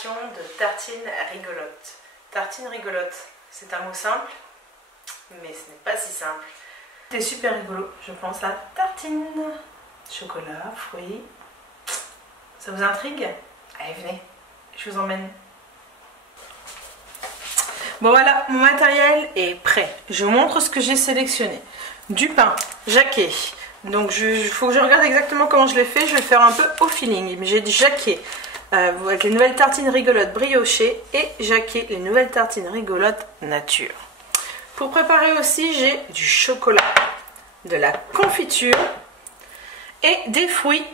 préparation de tartines rigolotes. Tartines rigolotes, c'est un mot simple, mais ce n'est pas si simple. C'est super rigolo, je pense à tartine. Chocolat, fruits. Ça vous intrigue? Allez, venez, je vous emmène. Bon voilà, mon matériel est prêt. Je vous montre ce que j'ai sélectionné. Du pain, jaqué. Donc il faut que je regarde exactement comment je l'ai fait. Je vais le faire un peu au feeling. Mais j'ai du jaqué avec les nouvelles tartines rigolotes briochées et jaqué les nouvelles tartines rigolotes nature. Pour préparer aussi, j'ai du chocolat, de la confiture et des fruits.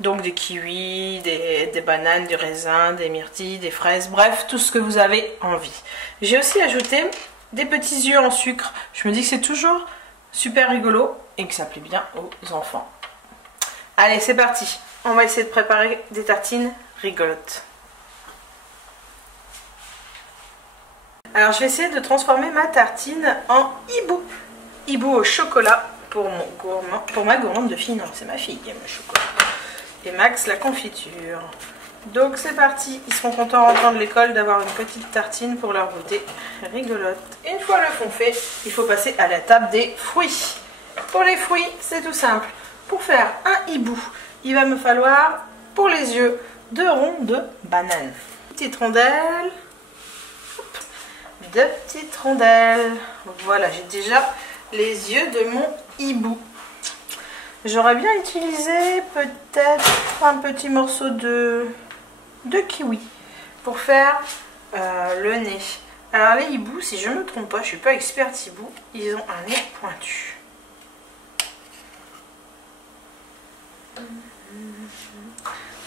Donc des kiwis, des bananes, du raisin, des myrtilles, des fraises, bref, tout ce que vous avez envie. J'ai aussi ajouté des petits œufs en sucre. Je me dis que c'est toujours super rigolo et que ça plaît bien aux enfants. Allez, c'est parti. On va essayer de préparer des tartines rigolotes. Alors, je vais essayer de transformer ma tartine en hibou. Hibou au chocolat pour ma gourmande de fille. Non, c'est ma fille qui aime le chocolat. Et Max la confiture. Donc c'est parti, ils seront contents en rentrant de l'école d'avoir une petite tartine pour leur goûter rigolote. Une fois le fond fait, il faut passer à la table des fruits. Pour les fruits, c'est tout simple. Pour faire un hibou, il va me falloir pour les yeux 2 ronds de bananes. Petite rondelle. Hop. 2 petites rondelles. Voilà, j'ai déjà les yeux de mon hibou. J'aurais bien utilisé peut-être un petit morceau de kiwi pour faire le nez. Alors les hiboux, si je ne me trompe pas, je ne suis pas experte hibou, ils ont un nez pointu.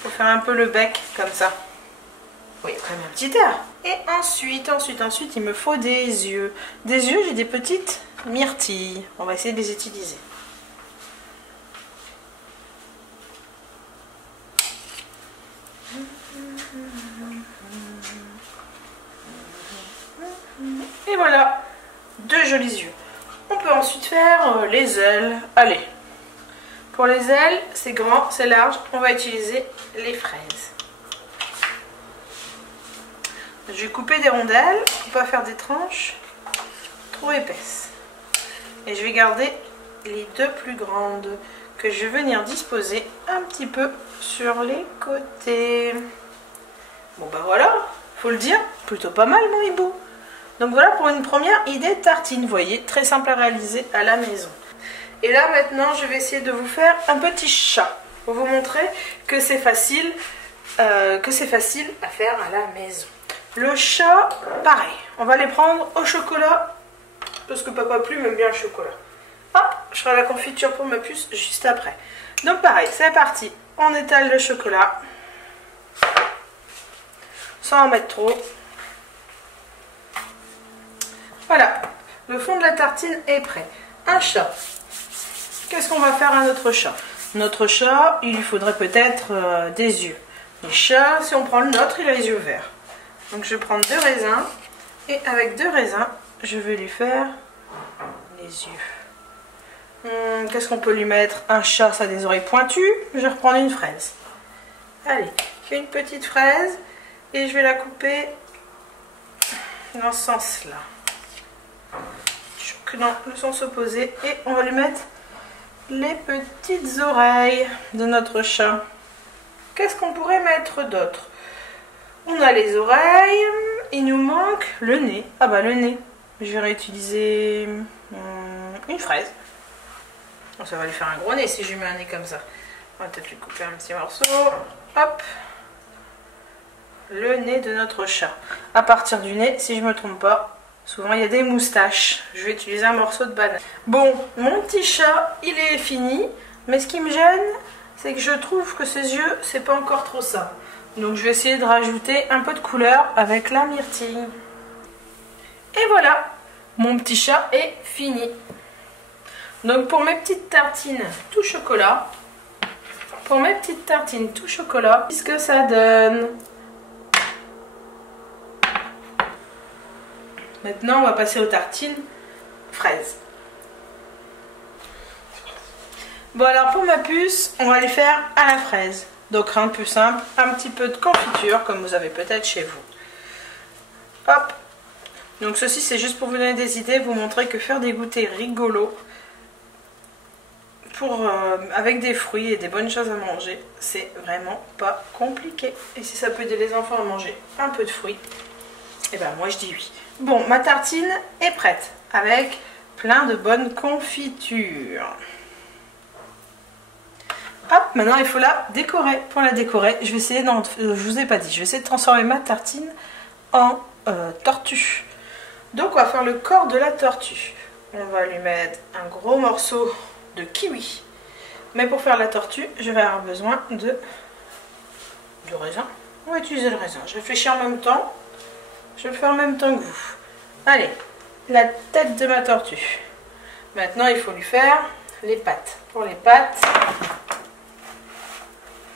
Pour faire un peu le bec comme ça. Oui, comme un petit air. Et ensuite, il me faut des yeux. Des yeux, j'ai des petites myrtilles. On va essayer de les utiliser. Et voilà, 2 jolis yeux. On peut ensuite faire les ailes. Allez, pour les ailes, c'est grand, c'est large, on va utiliser les fraises. Je vais couper des rondelles, pour pas faire des tranches trop épaisses. Et je vais garder les 2 plus grandes que je vais venir disposer un petit peu sur les côtés. Bon bah voilà, faut le dire, plutôt pas mal mon hibou. Donc voilà pour une première idée de tartine, vous voyez, très simple à réaliser à la maison. Et là maintenant je vais essayer de vous faire un petit chat pour vous montrer que c'est facile à faire à la maison. Le chat, pareil, on va les prendre au chocolat parce que papa Plume aime bien le chocolat. Hop, je ferai la confiture pour ma puce juste après. Donc pareil, c'est parti, on étale le chocolat sans en mettre trop. Voilà, le fond de la tartine est prêt. Un chat. Qu'est-ce qu'on va faire à notre chat? Notre chat, il lui faudrait peut-être des yeux. Les chats, si on prend le nôtre, il a les yeux verts. Donc je vais prendre 2 raisins. Et avec 2 raisins, je vais lui faire les yeux. Qu'est-ce qu'on peut lui mettre? Un chat, ça a des oreilles pointues. Je vais reprendre une fraise. Allez, une petite fraise. Et je vais la couper dans ce sens-là. Dans le sens opposé, et on va lui mettre les petites oreilles de notre chat. Qu'est-ce qu'on pourrait mettre d'autre? On a les oreilles, il nous manque le nez. Ah bah le nez, je vais réutiliser une fraise. Bon, ça va lui faire un gros nez si je lui mets un nez comme ça. On va peut-être lui couper un petit morceau. Hop, le nez de notre chat. À partir du nez, si je me trompe pas, souvent il y a des moustaches. Je vais utiliser un morceau de banane. Bon, mon petit chat, il est fini. Mais ce qui me gêne, c'est que je trouve que ses yeux, c'est pas encore trop ça. Donc je vais essayer de rajouter un peu de couleur avec la myrtille. Et voilà, mon petit chat est fini. Donc pour mes petites tartines tout chocolat, qu'est-ce que ça donne? Maintenant, on va passer aux tartines fraises. Bon, alors pour ma puce, on va les faire à la fraise. Donc rien de plus simple, un petit peu de confiture comme vous avez peut-être chez vous. Hop. Donc ceci c'est juste pour vous donner des idées, vous montrer que faire des goûters rigolos avec des fruits et des bonnes choses à manger, c'est vraiment pas compliqué. Et si ça peut aider les enfants à manger un peu de fruits, et ben moi je dis oui. Bon, ma tartine est prête avec plein de bonnes confitures. Hop, maintenant il faut la décorer. Pour la décorer, je vais essayer, non, je vous ai pas dit, je vais essayer de transformer ma tartine en tortue. Donc on va faire le corps de la tortue. On va lui mettre un gros morceau de kiwi. Mais pour faire la tortue, je vais avoir besoin du raisin. On va utiliser le raisin. Je réfléchis en même temps. Je vais le faire en même temps que vous. Allez, la tête de ma tortue. Maintenant, il faut lui faire les pattes. Pour les pattes,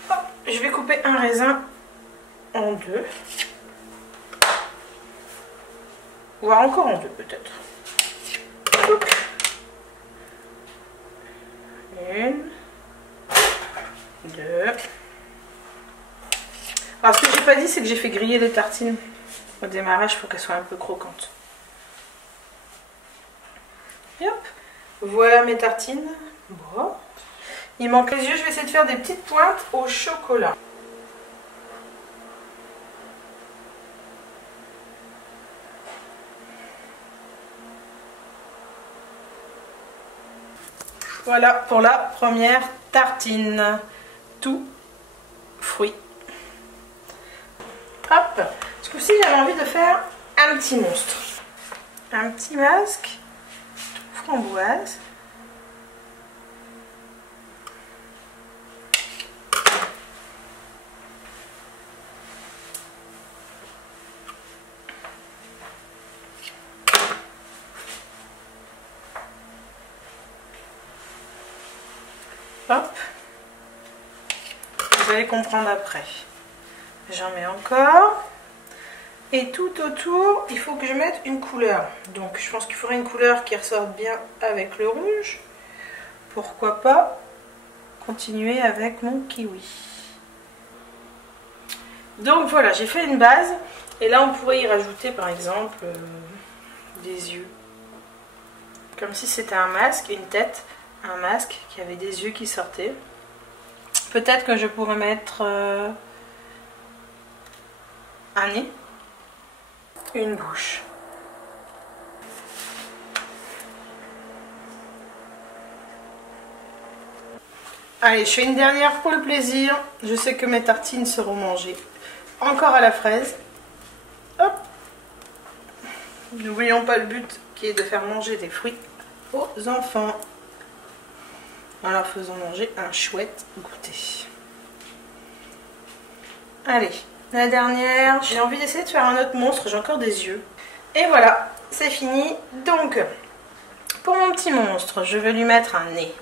hop, je vais couper un raisin en deux. Voire encore en deux peut-être. Une, deux. Alors ce que j'ai pas dit, c'est que j'ai fait griller les tartines. Au démarrage, il faut qu'elles soient un peu croquantes. Et hop, voilà mes tartines. Bon. Il manque les yeux, je vais essayer de faire des petites pointes au chocolat. Voilà pour la première tartine. Tout fruit. Hop. Ce coup-ci, j'avais envie de faire un petit monstre. Un petit masque. Framboise. Hop. Vous allez comprendre après. J'en mets encore. Et tout autour, il faut que je mette une couleur. Donc je pense qu'il faudrait une couleur qui ressorte bien avec le rouge. Pourquoi pas continuer avec mon kiwi. Donc voilà, j'ai fait une base. Et là, on pourrait y rajouter par exemple des yeux. Comme si c'était un masque, une tête. Un masque qui avait des yeux qui sortaient. Peut-être que je pourrais mettre un nez, une bouche. Allez, je fais une dernière pour le plaisir. Je sais que mes tartines seront mangées encore à la fraise. Hop. N'oublions pas le but qui est de faire manger des fruits aux enfants, en leur faisant manger un chouette goûter. Allez, la dernière. J'ai envie d'essayer de faire un autre monstre, j'ai encore des yeux. Et voilà, c'est fini. Donc, pour mon petit monstre, je vais lui mettre un nez.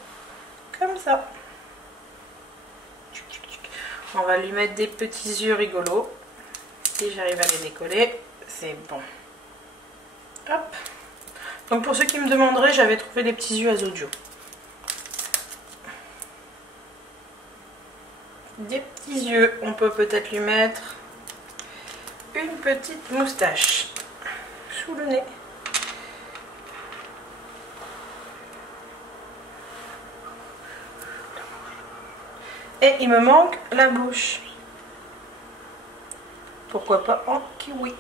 Comme ça. On va lui mettre des petits yeux rigolos. Si j'arrive à les décoller, c'est bon. Hop. Donc pour ceux qui me demanderaient, j'avais trouvé les petits yeux Azodio. Des petits yeux, on peut peut-être lui mettre une petite moustache sous le nez. Et il me manque la bouche. Pourquoi pas en kiwi.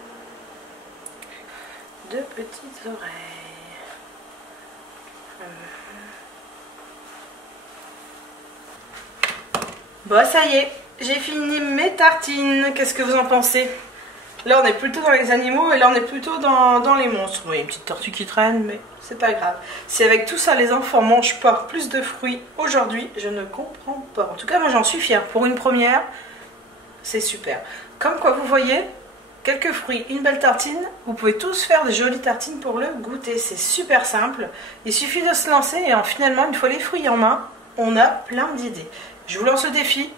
Deux petites oreilles. Bon, ça y est, j'ai fini mes tartines. Qu'est-ce que vous en pensez? Là, on est plutôt dans les animaux et là, on est plutôt dans les monstres. Oui, une petite tortue qui traîne, mais c'est pas grave. Si avec tout ça, les enfants mangent pas plus de fruits aujourd'hui, je ne comprends pas. En tout cas, moi, j'en suis fière. Pour une première, c'est super. Comme quoi, vous voyez, quelques fruits, une belle tartine. Vous pouvez tous faire des jolies tartines pour le goûter. C'est super simple. Il suffit de se lancer et finalement, une fois les fruits en main, on a plein d'idées. Je vous lance le défi.